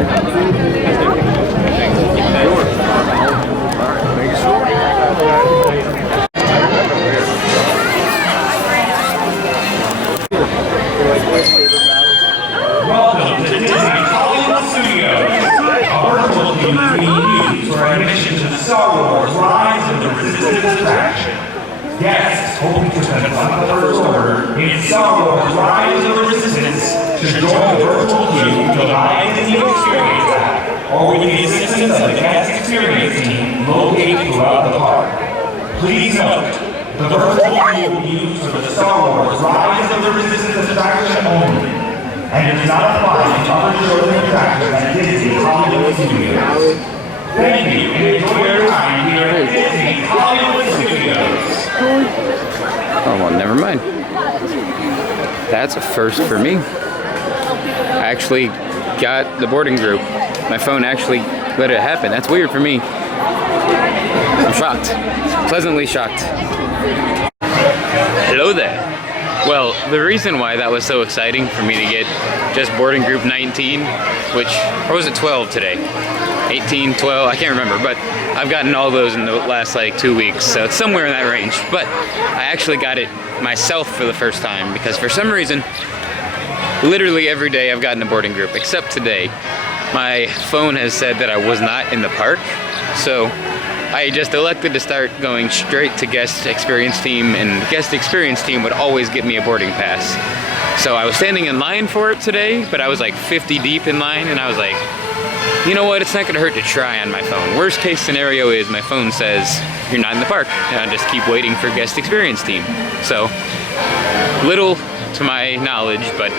Welcome to Disney Hollywood Studios. Our virtual team is being used for admission to the Star Wars Rise of the Resistance attraction. Guests hoping to spend on the First Order in Star Wars Rise of the Resistance should join the virtual queue to live Disney Experience app, or with the assistance of the guest experience team located throughout the park. Please note, the virtual queue will be used for the Star Wars Rise of the Resistance attraction only, and it does not apply to other shows and attractions at Disney Hollywood Studios. Thank you, and enjoy your time here at Disney Hollywood Studios. Oh, well, never mind. That's a first for me. I actually got the boarding group. My phone actually let it happen. That's weird for me. I'm shocked. Pleasantly shocked. Hello there. Well, the reason why that was so exciting for me to get just boarding group 19, or was it 12 today? 18, 12, I can't remember, but I've gotten all those in the last like 2 weeks, so it's somewhere in that range. But I actually got it myself for the first time because for some reason, literally every day I've gotten a boarding group, except today. My phone has said that I was not in the park, so I just elected to start going straight to guest experience team, and the guest experience team would always get me a boarding pass. So I was standing in line for it today, but I was like 50 deep in line, and I was like, you know what, it's not gonna hurt to try on my phone. Worst case scenario is my phone says, you're not in the park, and I just keep waiting for guest experience team. So, little to my knowledge, but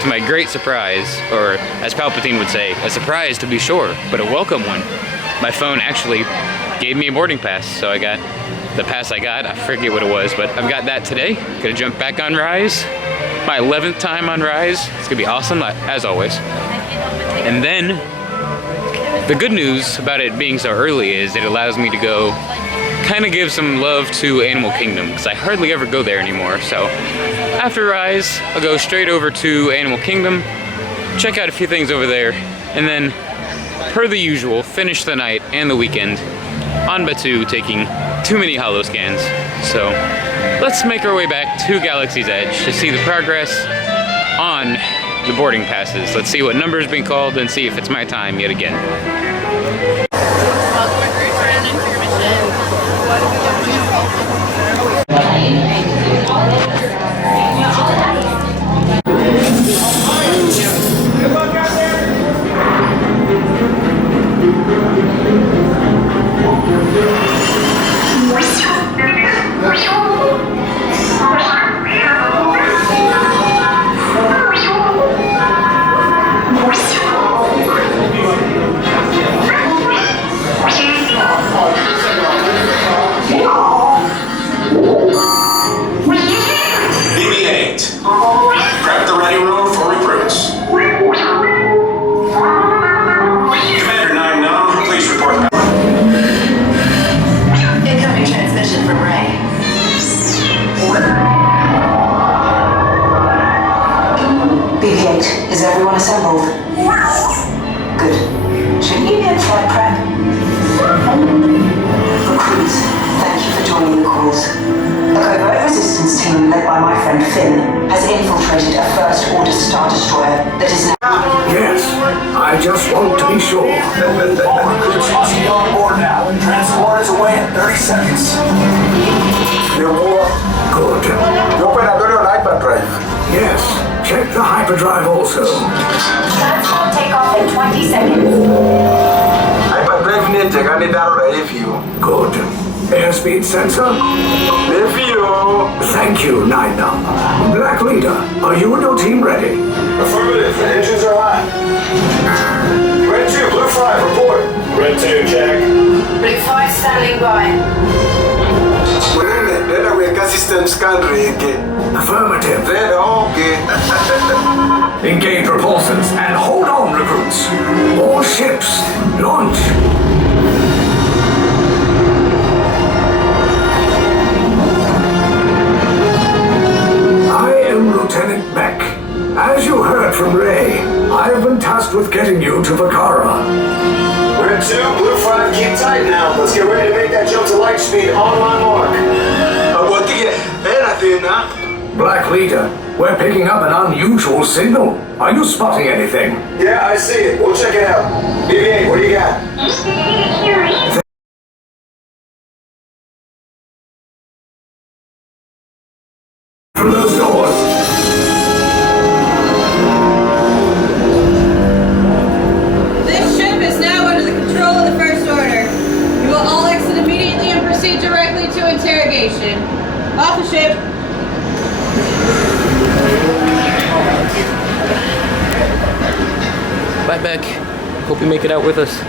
to my great surprise, or as Palpatine would say, a surprise to be sure, but a welcome one. My phone actually gave me a boarding pass, so I got the pass I forget what it was, but I've got that today. Gonna jump back on Rise. My 11th time on Rise. It's gonna be awesome, as always. And then, the good news about it being so early is it allows me to go kind of give some love to Animal Kingdom, because I hardly ever go there anymore. So after Rise, I'll go straight over to Animal Kingdom, check out a few things over there, and then, per the usual, finish the night and the weekend on Batuu taking too many holo scans. So let's make our way back to Galaxy's Edge to see the progress on the boarding passes. Let's see what number is being called and see if it's my time yet again. Is everyone assembled? Good. Should we begin flight prep? Recruits, thank you for joining the cause. A covert resistance team led by my friend Finn has infiltrated a First Order Star Destroyer that is now... Yes, I just want to be sure. All recruits must be on board now. Transport is away in 30 seconds. Good. Open a hyperdrive. Yes, check the hyperdrive also. Transport takeoff in 20 seconds. Hyperdrive need to get it out of you. Good. Airspeed sensor? Thank you, Nine Numb. Black Leader, are you and your team ready? Affirmative, the engines are on. Red 2, Blue 5, report. Red 2, check. Blue 5 standing by. System scan again. Affirmative. Okay. Engage repulsors and hold on, recruits. All ships, launch. I am Lieutenant Beck. As you heard from Rey, I I have been tasked with getting you to Vakara. Red 2, Blue 5, keep tight now. Let's get ready to make that jump to light speed on my mark. Black Leader, we're picking up an unusual signal. Are you spotting anything? Yeah, I see it. We'll check it out. BB-8, what do you got? Through those doors. This ship is now under the control of the First Order. You will all exit immediately and proceed directly to interrogation. Off the ship. Bye, Beck. Hope you make it out with us.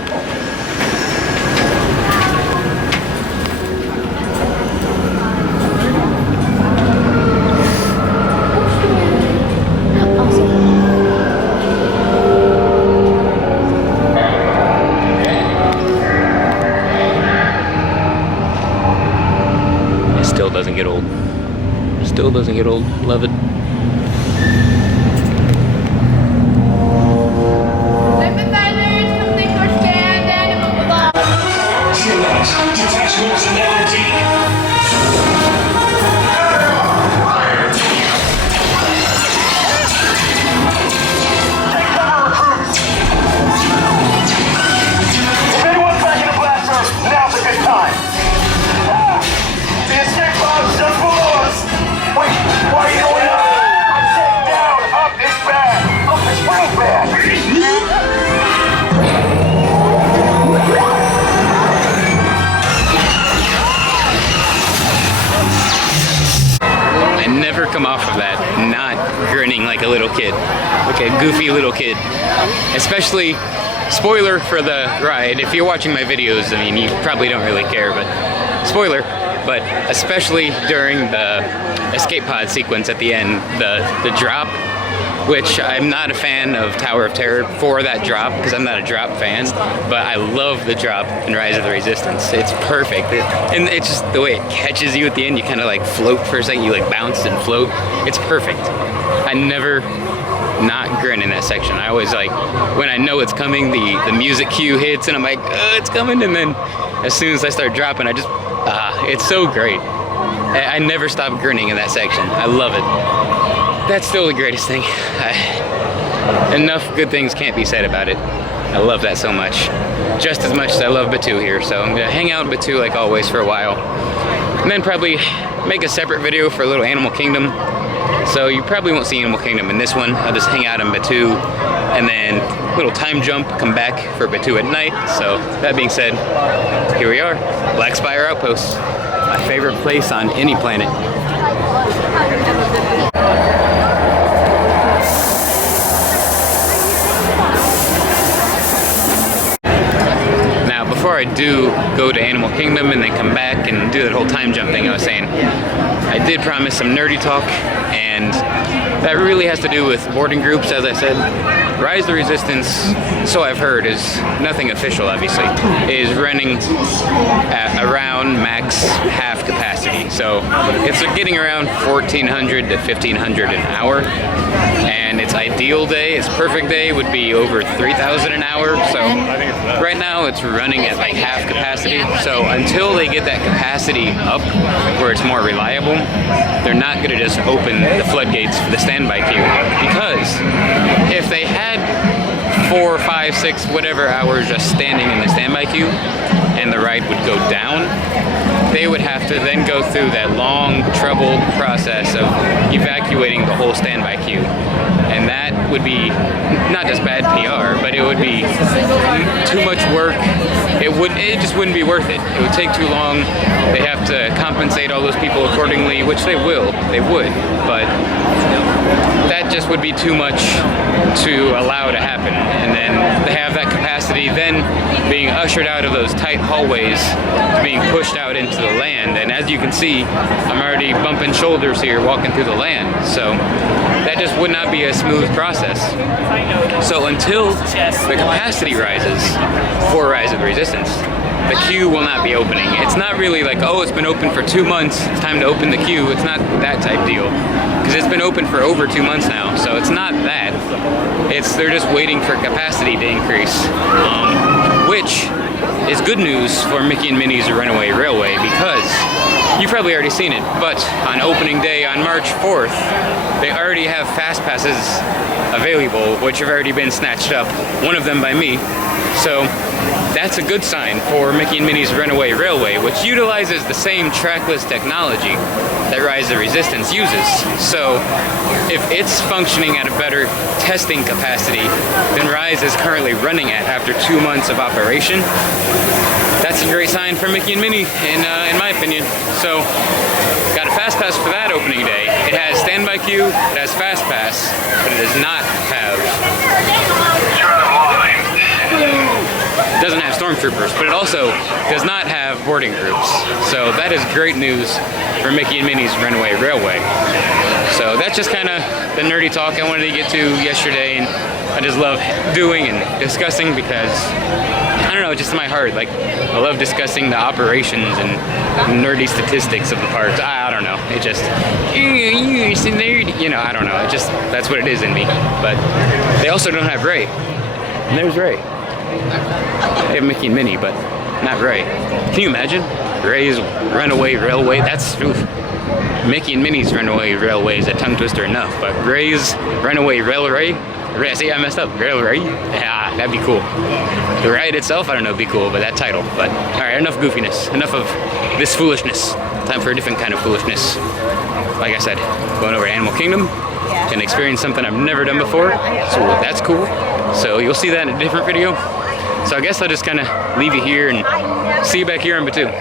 It still doesn't get old. Still doesn't get old. Love it. I never come off of that not grinning like a little kid, like a goofy little kid. Especially, spoiler for the ride, if you're watching my videos, I mean, you probably don't really care, but spoiler, but especially during the escape pod sequence at the end, the drop, which I'm not a fan of Tower of Terror for that drop, because I'm not a drop fan, but I love the drop in Rise of the Resistance. It's perfect. And it's just the way it catches you at the end, you kind of like float for a second, you like bounce and float. It's perfect. I never not grin in that section. I always like, when I know it's coming, the music cue hits and I'm like, it's coming, and then as soon as I start dropping, I just, it's so great. I never stop grinning in that section. I love it. That's still the greatest thing. Enough good things can't be said about it. I love that so much. Just as much as I love Batuu here. So I'm gonna hang out in Batuu like always for a while. And then probably make a separate video for a little Animal Kingdom. So you probably won't see Animal Kingdom in this one. I'll just hang out in Batuu and then little time jump, come back for Batuu at night. So that being said, here we are, Black Spire Outpost. My favorite place on any planet. Now, before I do go to Animal Kingdom and then come back and do that whole time jump thing I was saying, I did promise some nerdy talk, and that really has to do with boarding groups, as I said. Rise of the Resistance, so I've heard, is nothing official, obviously, is running at around max half capacity. So it's getting around 1,400 to 1,500 an hour, and its ideal day, its perfect day would be over 3,000 an hour. So right now it's running at like half capacity. So until they get that capacity up where it's more reliable, they're not going to just open the floodgates for the standby queue, because if they had 4, 5, 6, whatever hours just standing in the standby queue and the ride would go down, they would have to then go through that long, troubled process of evacuating the whole standby queue. And that would be not just bad PR, but it would be too much work. It just wouldn't be worth it. It would take too long. They have to compensate all those people accordingly, which they would, but that just would be too much to allow to happen. And then they have that capacity then being ushered out of those tight hallways to being pushed out into the land. And as you can see, I'm already bumping shoulders here walking through the land. So that just would not be a smooth process. So until the capacity rises for Rise of the Resistance, the queue will not be opening. It's not really like, oh, it's been open for 2 months, it's time to open the queue. It's not that type deal. Because it's been open for over 2 months now, so it's not that. They're just waiting for capacity to increase, which is good news for Mickey and Minnie's Runaway Railway, because you've probably already seen it, but on opening day on March 4th, they already have fast passes available, which have already been snatched up, one of them by me. So that's a good sign for Mickey and Minnie's Runaway Railway, which utilizes the same trackless technology that Rise of Resistance uses. So if it's functioning at a better testing capacity than Rise is currently running at after 2 months of operation, that's a great sign for Mickey and Minnie, in my opinion. So, got a fast pass for that opening day. It has standby queue, it has fast pass, but it does not have. It doesn't have stormtroopers, but it also does not have boarding groups. So that is great news for Mickey and Minnie's Runaway Railway. So that's just kind of the nerdy talk I wanted to get to yesterday, and I just love doing and discussing because, I don't know, just in my heart, like, I love discussing the operations and nerdy statistics of the parks. I don't know, it just, it's a nerd, you know, I don't know, it just, that's what it is in me. But they also don't have Ray, and there's Ray. They have Mickey and Minnie, but not Ray. Can you imagine? Ray's Runaway Railway, that's, oof. Mickey and Minnie's Runaway Railway is a tongue twister enough, but Ray's Runaway Railway, see, I messed up, Railway, yeah, that'd be cool. The ride itself, I don't know, it'd be cool, but that title. But, alright, enough goofiness, enough of this foolishness. Time for a different kind of foolishness. Like I said, going over to Animal Kingdom, gonna experience something I've never done before, so that's cool. So you'll see that in a different video. So I guess I'll just kind of leave you here and see you back here on Batuu.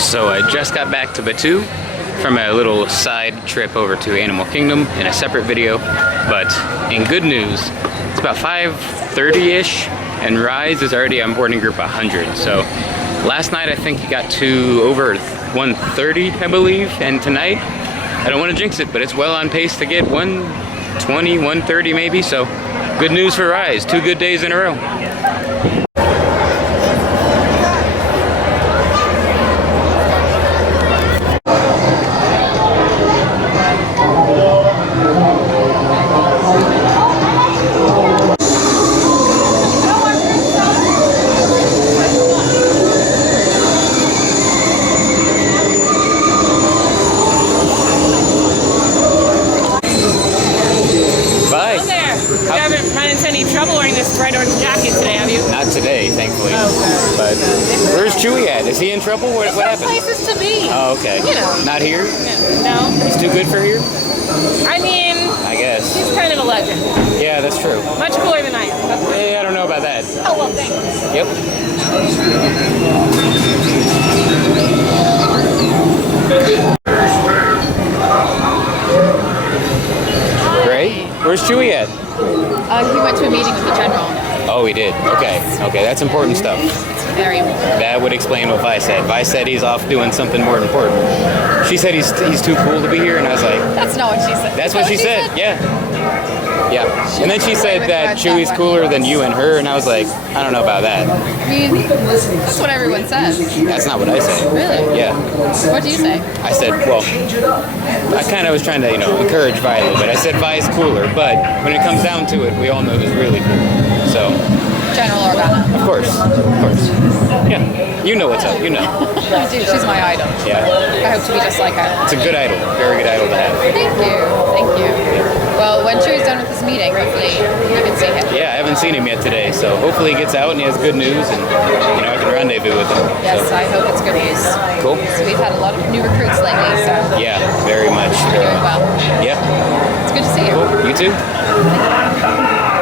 So I just got back to Batuu from a little side trip over to Animal Kingdom in a separate video, but in good news, it's about 5:30-ish, and Rise is already on boarding group 100. So last night I think he got to over 130, I believe, and tonight, I don't want to jinx it, but it's well on pace to get 120, 130 maybe, so good news for Rise, 2 good days in a row. Today, thankfully. Okay. But where's Chewie at? Is he in trouble? What happened? Places to be. Oh, okay. You know. Not here? No. He's too good for here? I mean, I guess. He's kind of a legend. Yeah, that's true. Much cooler than I am. Yeah, I don't know about that. Oh, well, thanks. Yep. Ray? Where's Chewie at? He went to a meeting with the general. Oh, he did. Okay. Okay, that's important stuff. It's very important. That would explain what Vi said. Vi said he's off doing something more important. She said he's too cool to be here, and I was like, that's not what she said. That's what she said. Yeah. Yeah. And then she said that Chewie's cooler than you and her, and I was like, I don't know about that. I mean, that's what everyone says. That's not what I said. Really? Yeah. What do you say? I said, well, I kind of was trying to, encourage Vi a little bit. I said Vi's cooler, but when it comes down to it, we all know who's really cool. So. General Organa. Of course. Yeah. You know what's up. You know. I do. She's my idol. Yeah. I hope to be just like her. It's a good idol. Very good idol to have. Thank you. Thank you. Well, when Chewie's done with his meeting, hopefully you can see him. Yeah, I haven't seen him yet today, so hopefully he gets out and he has good news, and I can rendezvous with him. Yes, so. I hope it's good news. Cool. So we've had a lot of new recruits lately, so yeah, very much. You're doing well. Yeah. It's good to see you. Cool. You too.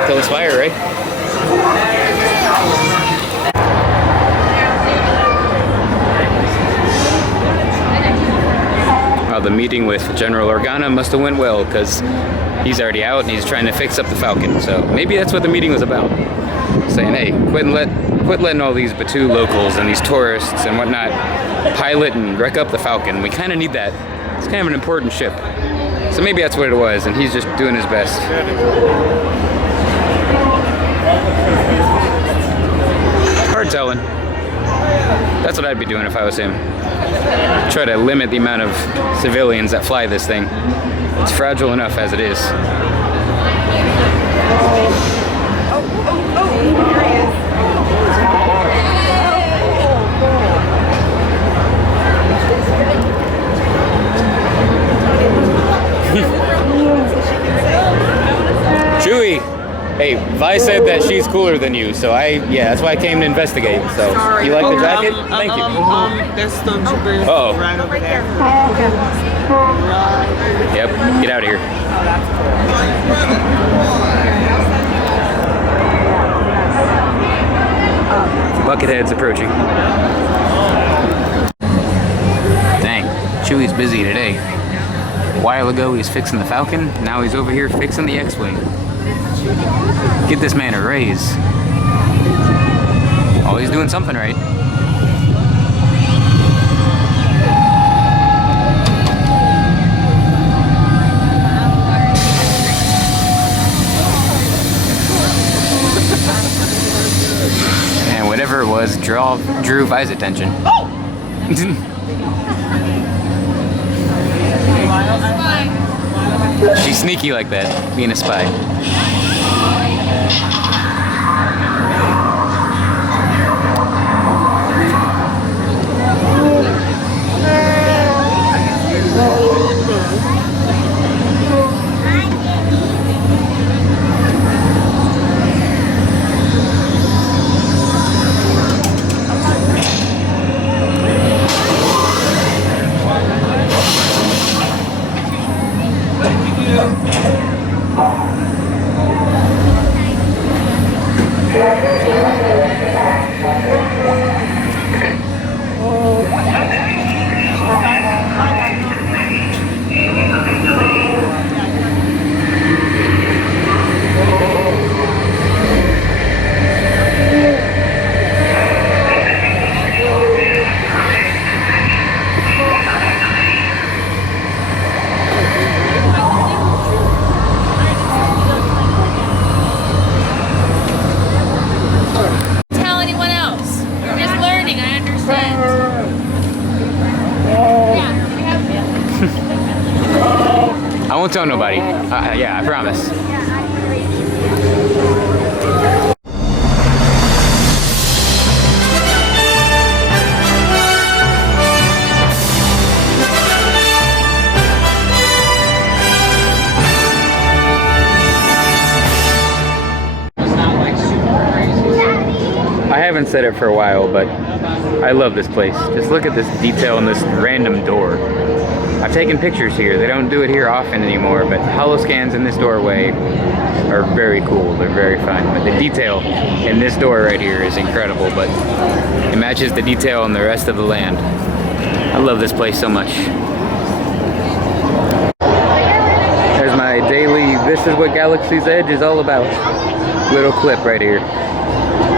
Till Inspire, right? the meeting with General Organa must have went well, because he's already out and he's trying to fix up the Falcon. So maybe that's what the meeting was about. Saying, hey, quit letting all these Batuu locals and these tourists and whatnot pilot and wreck up the Falcon. We kind of need that. It's kind of an important ship. So maybe that's what it was, and he's just doing his best. Hard telling. That's what I'd be doing if I was him. Try to limit the amount of civilians that fly this thing. It's fragile enough as it is. Chewie! Hey, Vi said that she's cooler than you, so that's why I came to investigate. So, you like the jacket? Thank you. There's stormtroopers Uh-oh. right over there. Yep, get out of here. Buckethead's approaching. Dang, Chewie's busy today. A while ago he's fixing the Falcon, now he's over here fixing the X-Wing. Get this man a raise. Oh, he's doing something right. And whatever it was, drew Vi's attention. She's sneaky like that, being a spy. I won't tell nobody. Yeah, I promise. I haven't said it for a while, but I love this place. Just look at this detail in this random door. I've taken pictures here. They don't do it here often anymore, but holoscans in this doorway are very cool. They're very fun. But the detail in this door right here is incredible, but it matches the detail in the rest of the land. I love this place so much. There's my daily, this is what Galaxy's Edge is all about. Little clip right here.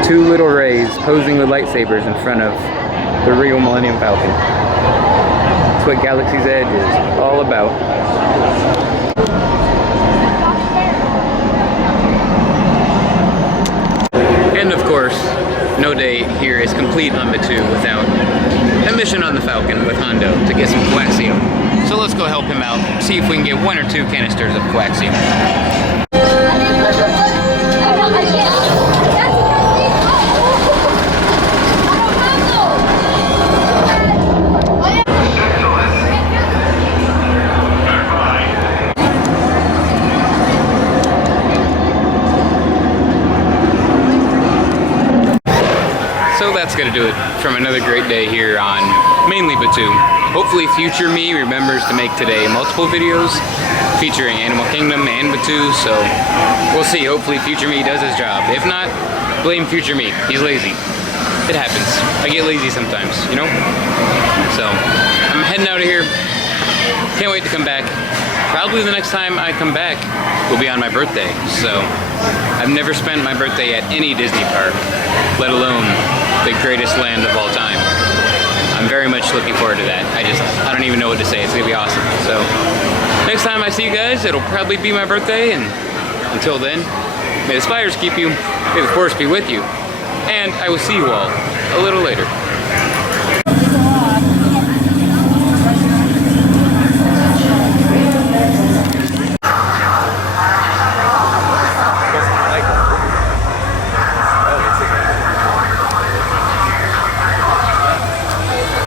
Two little rays posing with lightsabers in front of the real Millennium Falcon. That's what Galaxy's Edge is all about. And of course, no day here is complete on Batuu without a mission on the Falcon with Hondo to get some coaxium. So let's go help him out, see if we can get 1 or 2 canisters of coaxium. So that's gonna do it from another great day here on mainly Batuu. Hopefully future me remembers to make today multiple videos featuring Animal Kingdom and Batuu, so we'll see. Hopefully future me does his job. If not, blame future me. He's lazy. It happens. I get lazy sometimes, you know? So, I'm heading out of here. can't wait to come back. Probably the next time I come back will be on my birthday. So I've never spent my birthday at any Disney park, let alone the greatest land of all time. I'm very much looking forward to that. I don't even know what to say. It's gonna be awesome. So next time I see you guys, it'll probably be my birthday, and until then, may the spiders keep you, may the force be with you, and I will see you all a little later.